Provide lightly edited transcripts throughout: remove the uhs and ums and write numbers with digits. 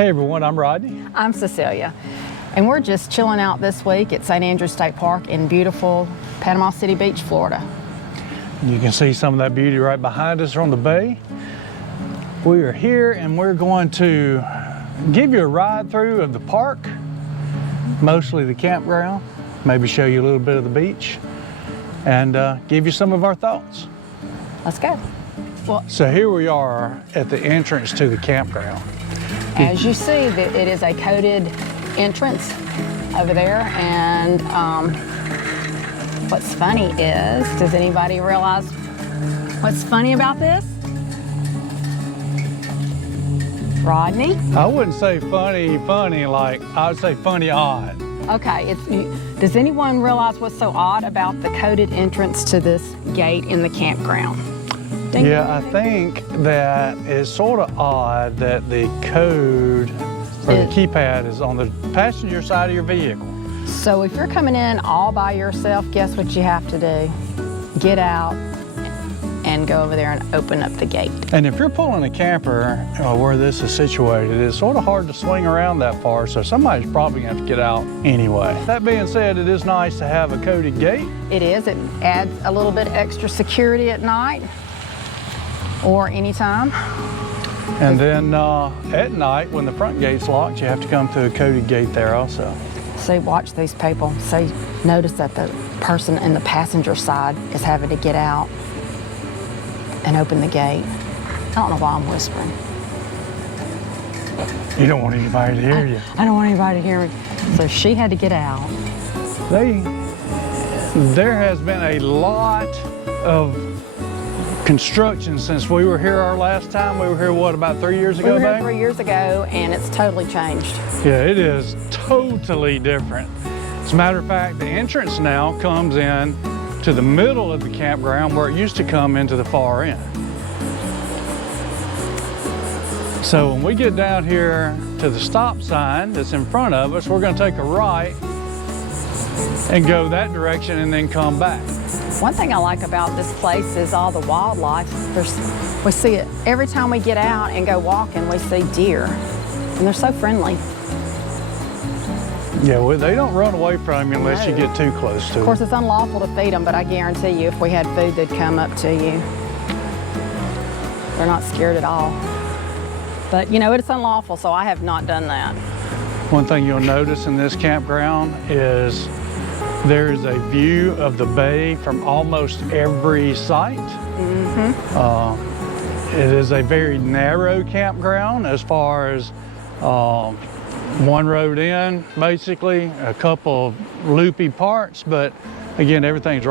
Hey everyone, I'm Rodney. I'm Cecilia, and we're just chilling out this week at St. Andrews State Park in beautiful Panama City Beach, Florida. You can see some of that beauty right behind us on the bay. We are here and we're going to give you a ride through of the park, mostly the campground, maybe show you a little bit of the beach, and give you some of our thoughts. Let's go. Well, so here we are at the entrance to the campground. As you see, it is a coated entrance over there, and what's funny is, does anybody realize what's funny about this? Rodney? I wouldn't say funny, like I would say funny odd. Okay, does anyone realize what's so odd about the coated entrance to this gate in the campground? Yeah, I think that it's sort of odd that the code or the keypad is on the passenger side of your vehicle. So if you're coming in all by yourself, guess what you have to do? Get out and go over there and open up the gate. And if you're pulling a camper where this is situated, it's sort of hard to swing around that far, so somebody's probably going to have to get out anyway. That being said, it is nice to have a coded gate. It is. It adds a little bit extra security at night or anytime. And then at night, when the front gate's locked, you have to come through a coded gate there also. See, watch these people. See, notice that the person in the passenger side is having to get out and open the gate. I don't know why I'm whispering. You don't want anybody to hear you. I don't want anybody to hear me. So she had to get out. There has been a lot of construction since we were here our last time. We were here, what, about 3 years ago, We were here babe? 3 years ago, and it's totally changed. Yeah, it is totally different. As a matter of fact, the entrance now comes in to the middle of the campground where it used to come into the far end. So when we get down here to the stop sign that's in front of us, we're going to take a right and go that direction and then come back. One thing I like about this place is all the wildlife. We see it every time we get out and go walking, we see deer, and they're so friendly. Yeah, well, they don't run away from you unless you get too close to them. Of course, it's unlawful to feed them, but I guarantee you if we had food, they'd come up to you. They're not scared at all. But, you know, it's unlawful, so I have not done that. One thing you'll notice in this campground is there is a view of the bay from almost every site. Mm-hmm. It is a very narrow campground as far as one road in, basically, a couple of loopy parts, but again, everything's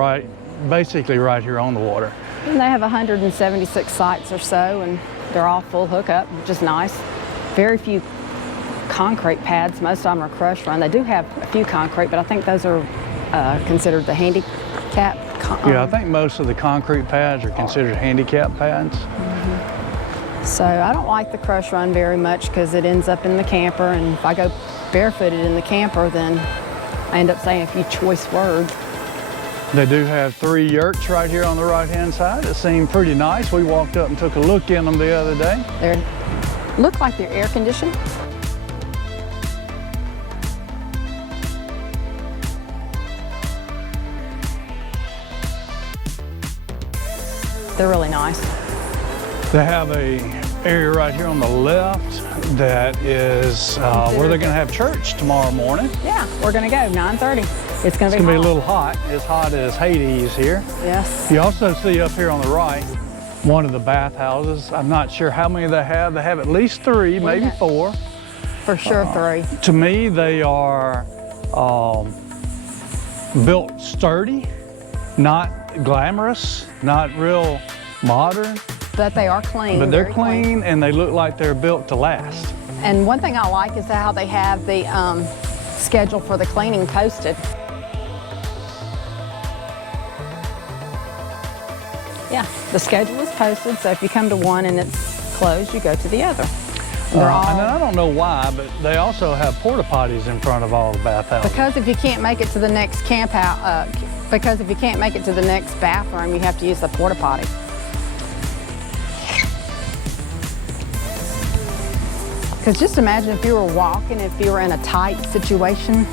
basically right here on the water. And they have 176 sites or so, and they're all full hookup, which is nice. Very few concrete pads. Most of them are crush run. They do have a few concrete, but I think those are considered the handicap. Yeah, I think most of the concrete pads are considered handicap pads. Mm-hmm. So I don't like the crush run very much because it ends up in the camper, and if I go barefooted in the camper, then I end up saying a few choice words. They do have 3 yurts right here on the right-hand side. It seemed pretty nice. We walked up and took a look in them the other day. They look like they're air conditioned. They're really nice. They have a area right here on the left that is where they're going to have church tomorrow morning. Yeah, we're going to go 9:30. It's going to be a little hot, as hot as Hades here. Yes. You also see up here on the right one of the bathhouses. I'm not sure how many they have. They have at least 3, maybe 4. For sure 3. To me, they are built sturdy, not glamorous, not real modern. But they are clean. But they're clean and they look like they're built to last. And one thing I like is how they have the schedule for the cleaning posted. Yeah, the schedule is posted, so if you come to one and it's closed, you go to the other. And I don't know why, but they also have porta potties in front of all the bathhouses. Because if you can't make it to the next because if you can't make it to the next bathroom, you have to use the porta potty. Because just imagine if you were walking, if you were in a tight situation.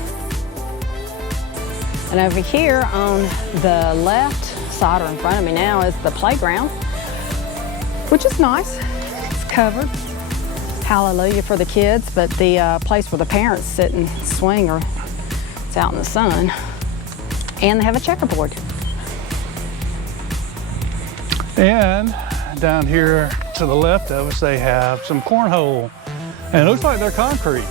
And over here on the left side, or in front of me now, is the playground, which is nice. It's covered. Hallelujah for the kids, but the place where the parents sit and swing, or it's out in the sun. And they have a checkerboard. And down here to the left of us, they have some cornhole. And it looks like they're concrete.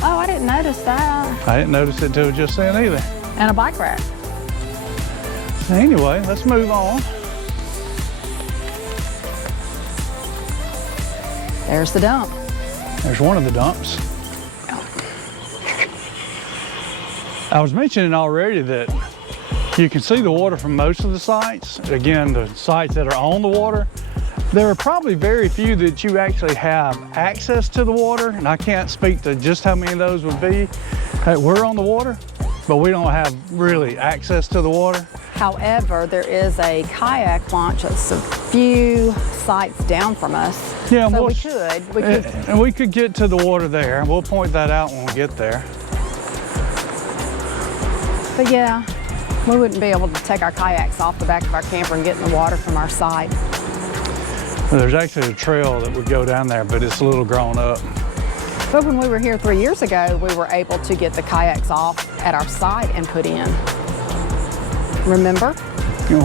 Oh, I didn't notice that. I didn't notice it till just then either. And a bike rack. Anyway, let's move on. There's the dump. There's one of the dumps. I was mentioning already that you can see the water from most of the sites. Again, the sites that are on the water, there are probably very few that you actually have access to the water, and I can't speak to just how many of those would be. We're on the water, but we don't have really access to the water. However, there is a kayak launch that's a few sites down from us. Yeah, so we could. And we could get to the water there. We'll point that out when we get there. But yeah, we wouldn't be able to take our kayaks off the back of our camper and get in the water from our site. Well, there's actually a trail that would go down there, but it's a little grown up. But when we were here 3 years ago, we were able to get the kayaks off at our site and put in. Remember?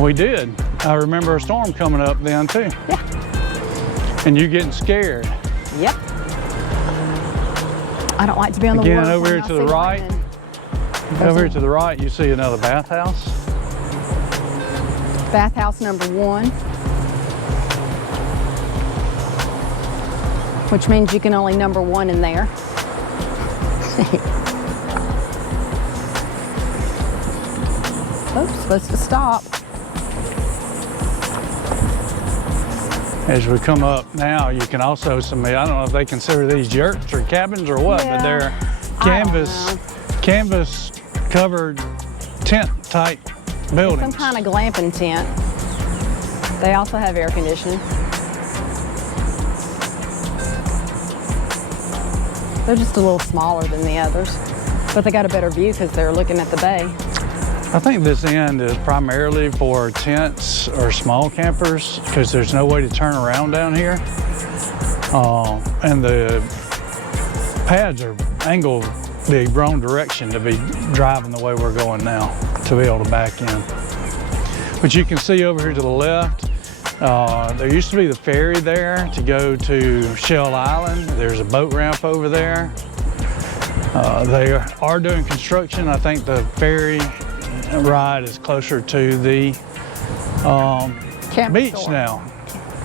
We did. I remember a storm coming up then too. Yeah. And you getting scared. Yep. I don't like to be on the water. Again, over here to the right. Over here to the right, you see another bathhouse. Bathhouse number 1. Which means you can only number 1 in there. Oops, supposed to stop. As we come up now, you can also see, I don't know if they consider these yurts or cabins or what, Yeah, but they're canvas covered tent type buildings. Some kind of glamping tent. They also have air conditioning. They're just a little smaller than the others, but they got a better view because they're looking at the bay. I think this end is primarily for tents or small campers because there's no way to turn around down here. And the pads are angled the wrong direction to be driving the way we're going now to be able to back in. But you can see over here to the left, there used to be the ferry there to go to Shell Island. There's a boat ramp over there. They are doing construction. I think the ferry ride is closer to the beach store. now.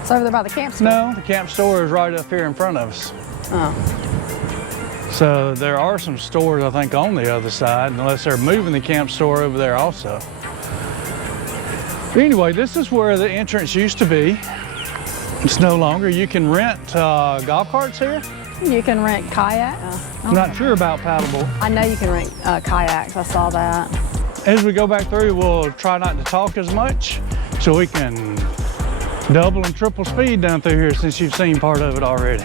It's over there by the camp store. No, the camp store is right up here in front of us. Oh. So there are some stores, I think, on the other side, unless they're moving the camp store over there also. But anyway, this is where the entrance used to be. It's no longer. You can rent golf carts here. You can rent kayak. I'm not sure about paddleboard. I know you can rent kayaks. I saw that. As we go back through, we'll try not to talk as much so we can double and triple speed down through here since you've seen part of it already.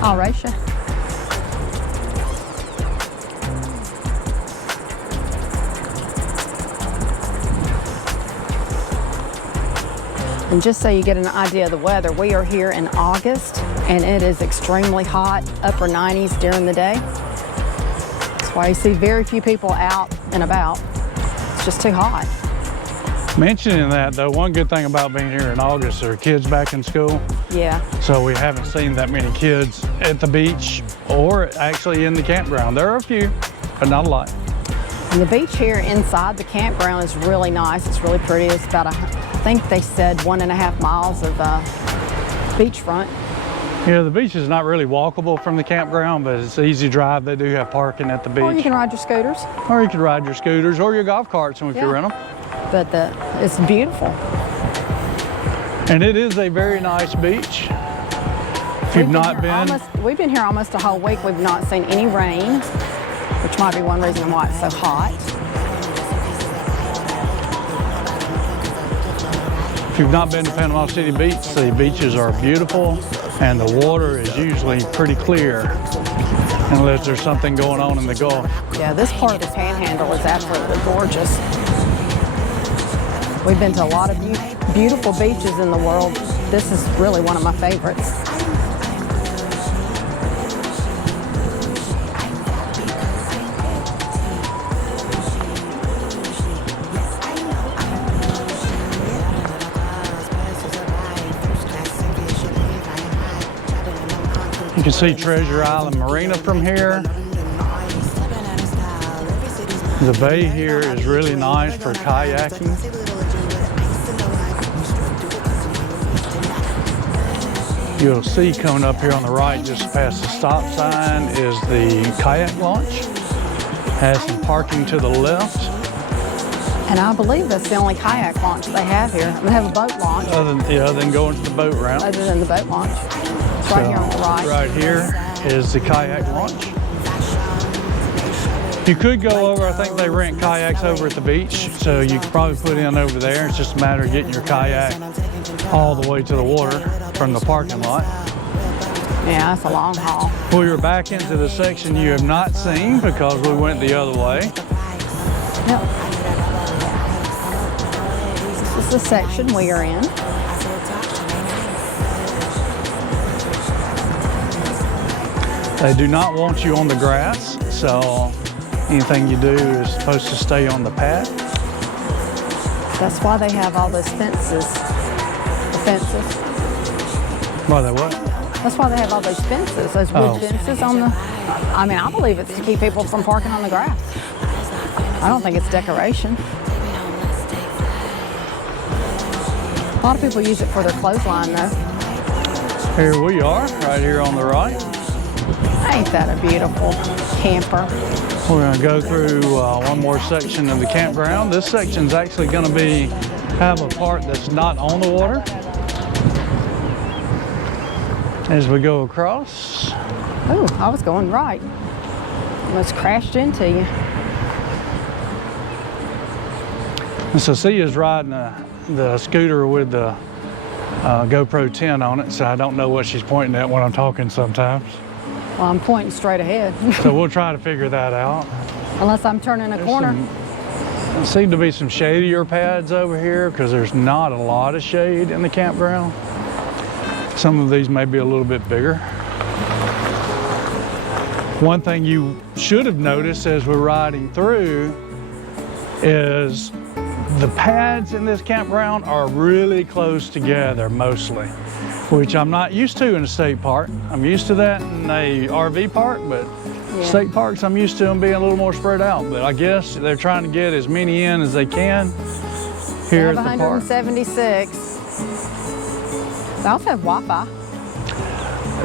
I'll race you. And just so you get an idea of the weather, we are here in August and it is extremely hot, upper 90s during the day. That's why you see very few people out and about. It's just too hot. Mentioning that though, one good thing about being here in August, there are kids back in school. Yeah. So we haven't seen that many kids at the beach or actually in the campground. There are a few, but not a lot. And the beach here inside the campground is really nice. It's really pretty. It's about, I think they said 1.5 miles of beachfront. Yeah, the beach is not really walkable from the campground, but it's an easy drive. They do have parking at the beach. Or you can ride your scooters. Or you could ride your scooters or your golf carts if you rent them. But it's beautiful. And it is a very nice beach. If you've not been. We've been here almost a whole week. We've not seen any rain, which might be one reason why it's so hot. If you've not been to Panama City Beach, the beaches are beautiful. And the water is usually pretty clear unless there's something going on in the Gulf. Yeah, this part of the Panhandle is absolutely gorgeous. We've been to a lot of beautiful beaches in the world. This is really one of my favorites. You can see Treasure Island Marina from here. The bay here is really nice for kayaking. You'll see coming up here on the right, just past the stop sign, is the kayak launch. Has some parking to the left. And I believe that's the only kayak launch they have here. They have a boat launch. Other than going to the boat route. Other than the boat launch. It's right here on the right. Right here is the kayak launch. You could go over, I think they rent kayaks over at the beach, so you could probably put in over there. It's just a matter of getting your kayak all the way to the water from the parking lot. Yeah, it's a long haul. We are back into the section you have not seen because we went the other way. Yep. This is the section we are in. They do not want you on the grass, so anything you do is supposed to stay on the pad. That's why they have all those fences. The fences. By the what? That's why they have all those fences, those wood fences on the... I mean, I believe it's to keep people from parking on the grass. I don't think it's decoration. A lot of people use it for their clothesline, though. Here we are, right here on the right. Ain't that a beautiful camper? We're going to go through one more section of the campground. This section's actually going to have a part that's not on the water. As we go across. Oh, I was going right. Almost crashed into you. And Cecilia's riding the scooter with the GoPro 10 on it, so I don't know what she's pointing at when I'm talking sometimes. Well, I'm pointing straight ahead. So we'll try to figure that out. Unless I'm turning a corner. There seem to be some shadier pads over here because there's not a lot of shade in the campground. Some of these may be a little bit bigger. One thing you should have noticed as we're riding through is the pads in this campground are really close together mostly, which I'm not used to in a state park. I'm used to that in a RV park, but state parks I'm used to them being a little more spread out. But I guess they're trying to get as many in as they can here at the park. 176. They also have Wi-Fi.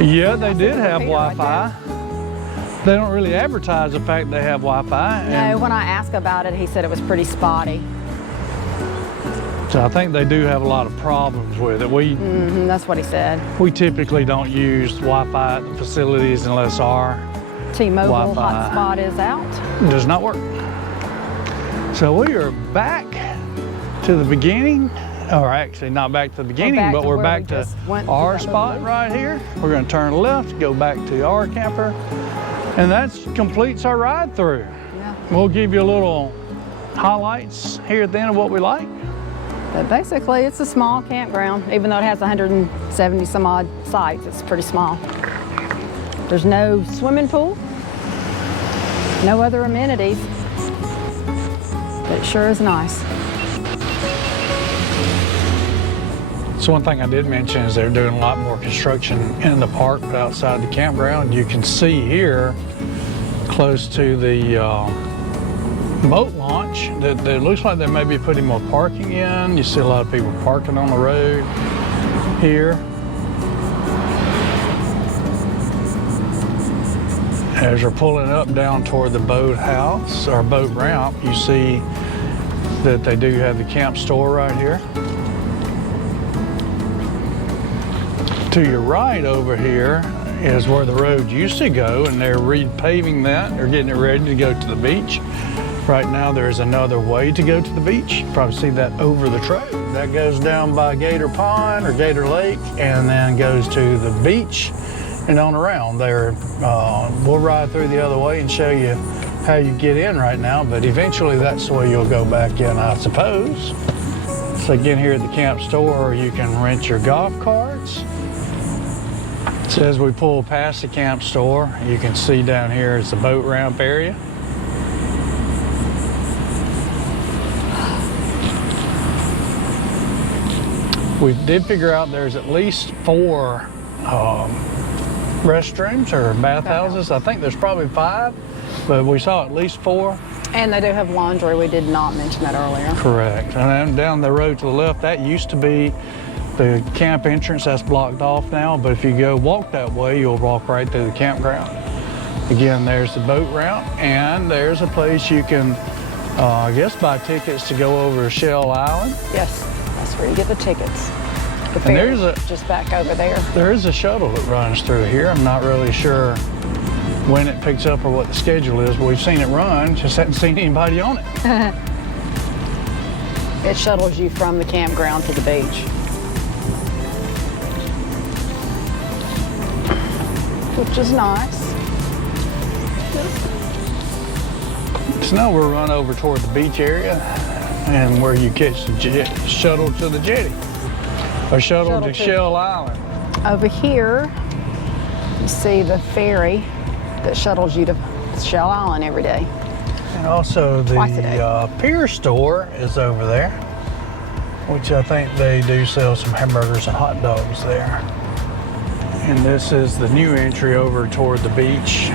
Yeah, they did have Wi-Fi. They don't really advertise the fact they have Wi-Fi. No, when I asked about it, he said it was pretty spotty. So I think they do have a lot of problems with it. That's what he said. We typically don't use Wi-Fi at the facilities unless our T-Mobile Wi-Fi hotspot is out. does not work. So we are back to the beginning, or actually not back to the beginning, but we're back to our spot right here. We're going to turn left, go back to our camper, and that completes our ride through. Yeah. We'll give you a little highlights here at the end of what we like. But basically, it's a small campground. Even though it has 170 some odd sites, it's pretty small. There's no swimming pool, no other amenities, but it sure is nice. So one thing I did mention is they're doing a lot more construction in the park, but outside the campground. You can see here, close to the boat launch, that it looks like they may be putting more parking in. You see a lot of people parking on the road here. As you're pulling up down toward the boat house or boat ramp, you see that they do have the camp store right here. To your right over here is where the road used to go, and they're repaving that. They're getting it ready to go to the beach. Right now there's another way to go to the beach. You probably see that over the track. That goes down by Gator Pond or Gator Lake and then goes to the beach and on around there. We'll ride through the other way and show you how you get in right now, but eventually that's the way you'll go back in, I suppose. So again, here at the camp store, you can rent your golf carts. So as we pull past the camp store, you can see down here is the boat ramp area. We did figure out there's at least 4 restrooms or bathhouses. I think there's probably 5, but we saw at least 4. And they do have laundry. We did not mention that earlier. Correct. And then down the road to the left, that used to be the camp entrance. That's blocked off now, but if you go walk that way, you'll walk right through the campground. Again, there's the boat route, and there's a place you can, I guess, buy tickets to go over to Shell Island. Yes, that's where you get the tickets. The And there's ferry just back over there. There is a shuttle that runs through here. I'm not really sure when it picks up or what the schedule is, but we've seen it run, just haven't seen anybody on it. It shuttles you from the campground to the beach. Which is nice. So now we'll run over toward the beach area and where you catch the shuttle to the jetty. Or shuttle to Shell Island. Over here, you see the ferry that shuttles you to Shell Island every day. And also the pier store is over there, which I think they do sell some hamburgers and hot dogs there. And this is the new entry over toward the beach.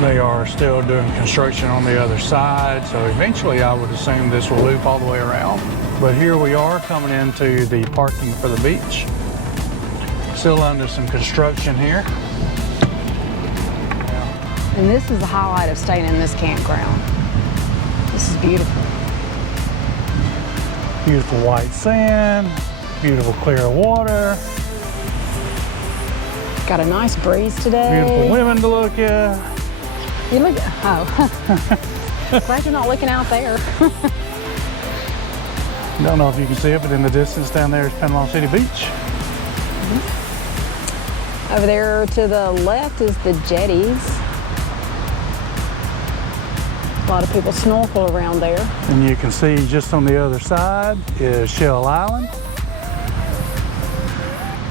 They are still doing construction on the other side, so eventually I would assume this will loop all the way around. But here we are coming into the parking for the beach. Still under some construction here. And this is the highlight of staying in this campground. This is beautiful. Beautiful white sand, beautiful clear water. Got a nice breeze today. Beautiful women to look at. You look at, oh. Glad you're not looking out there. Don't know if you can see it, but in the distance down there is Panama City Beach. Mm-hmm. Over there to the left is the jetties. A lot of people snorkel around there. And you can see just on the other side is Shell Island.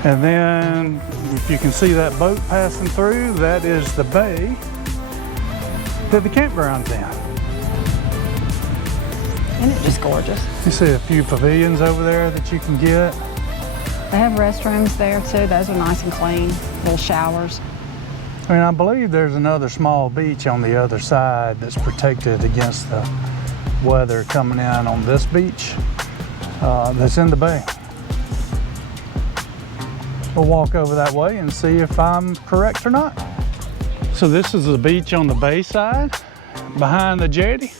And then if you can see that boat passing through, that is the bay that the campground's in. Isn't it just gorgeous? You see a few pavilions over there that you can get. They have restrooms there too. Those are nice and clean. Little showers. I mean, I believe there's another small beach on the other side that's protected against the weather coming in on this beach that's in the bay. We'll walk over that way and see if I'm correct or not. So this is the beach on the bay side, behind the jetty.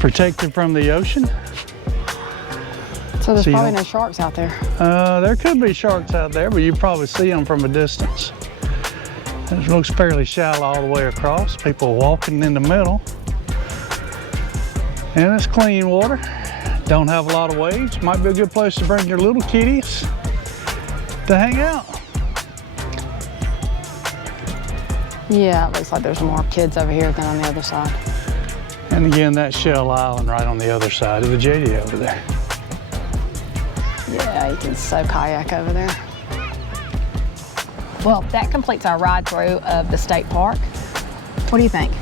Protected from the ocean. So there's probably no sharks out there. There could be sharks out there, but you probably see them from a distance. It looks fairly shallow all the way across. People walking in the middle. And it's clean water. Don't have a lot of waves. Might be a good place to bring your little kitties to hang out. Yeah, it looks like there's more kids over here than on the other side. And again, that's Shell Island right on the other side of the jetty over there. Yeah, you can so kayak over there. Well, that completes our ride through of the state park. What do you think?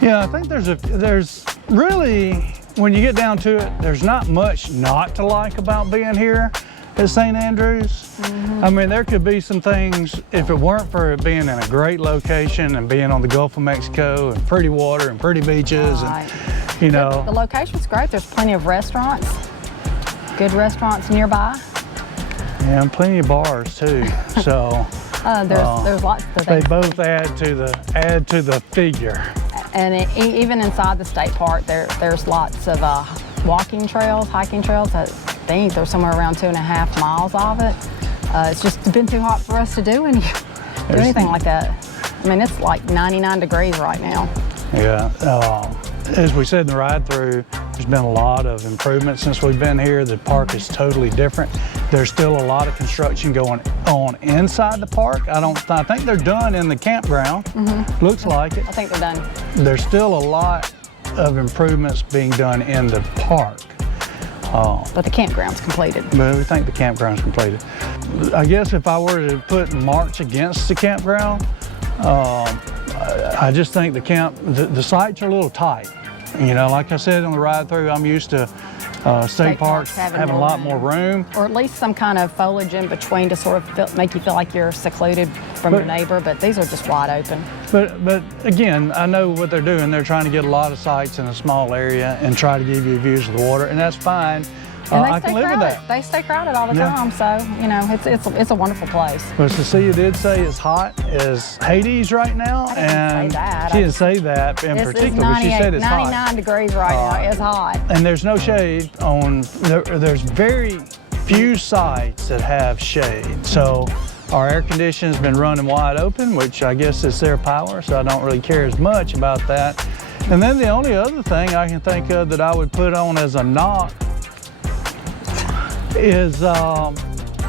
Yeah, I think there's really, when you get down to it, there's not much not to like about being here at St. Andrews. I mean, there could be some things, if it weren't for it being in a great location and being on the Gulf of Mexico and pretty water and pretty beaches, Right. and, you know. The location's great. There's plenty of restaurants, good restaurants nearby. Yeah, and plenty of bars too, so. There's lots of They things. both add to the figure. And even inside the state park, there's lots of walking trails, hiking trails. I think there's somewhere around 2.5 miles of it. It's just been too hot for us to do anything like that. I mean, it's like 99 degrees right now. Yeah. As we said in the ride-through, there's been a lot of improvements since we've been here. The park is totally different. There's still a lot of construction going on inside the park. I think they're done in the campground. Looks like it. I think they're done. There's still a lot of improvements being done in the park. But the campground's completed. But we think the campground's completed. I guess if I were to put marks against the campground, I just think the sites are a little tight. You know, like I said on the ride through, I'm used to state parks having a lot more room. Or at least some kind of foliage in between to sort of make you feel like you're secluded from your neighbor, but these are just wide open. But again, I know what they're doing. They're trying to get a lot of sites in a small area and try to give you views of the water, and that's fine. And I can live with that. They stay crowded all the time, so you know it's a wonderful place. But Cecilia did say it's hot as Hades right now, I didn't say that. She didn't say that in particular, but she said it's 99 hot. degrees right now. It's hot. And there's no shade on. There's very few sites that have shade, so our air conditioning's been running wide open, which I guess is their power, so I don't really care as much about that. And then the only other thing I can think of that I would put on as a knock is the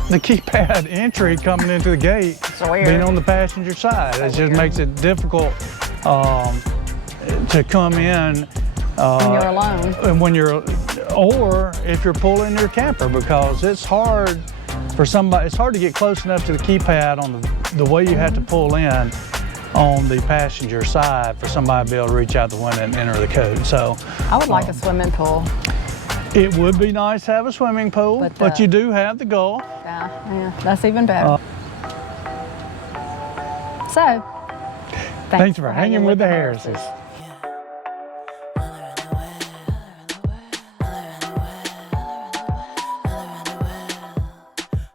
keypad entry coming into the gate, being on the passenger side. It just makes it difficult to come in when you're alone. And or if you're pulling your camper, because it's hard for somebody. It's hard to get close enough to the keypad on the way you have to pull in on the passenger side for somebody to be able to reach out the window and enter the code. So I would like a swimming pool. It would be nice to have a swimming pool, but you do have the Gulf. Yeah, that's even better. So, thanks for hanging with the Harrises.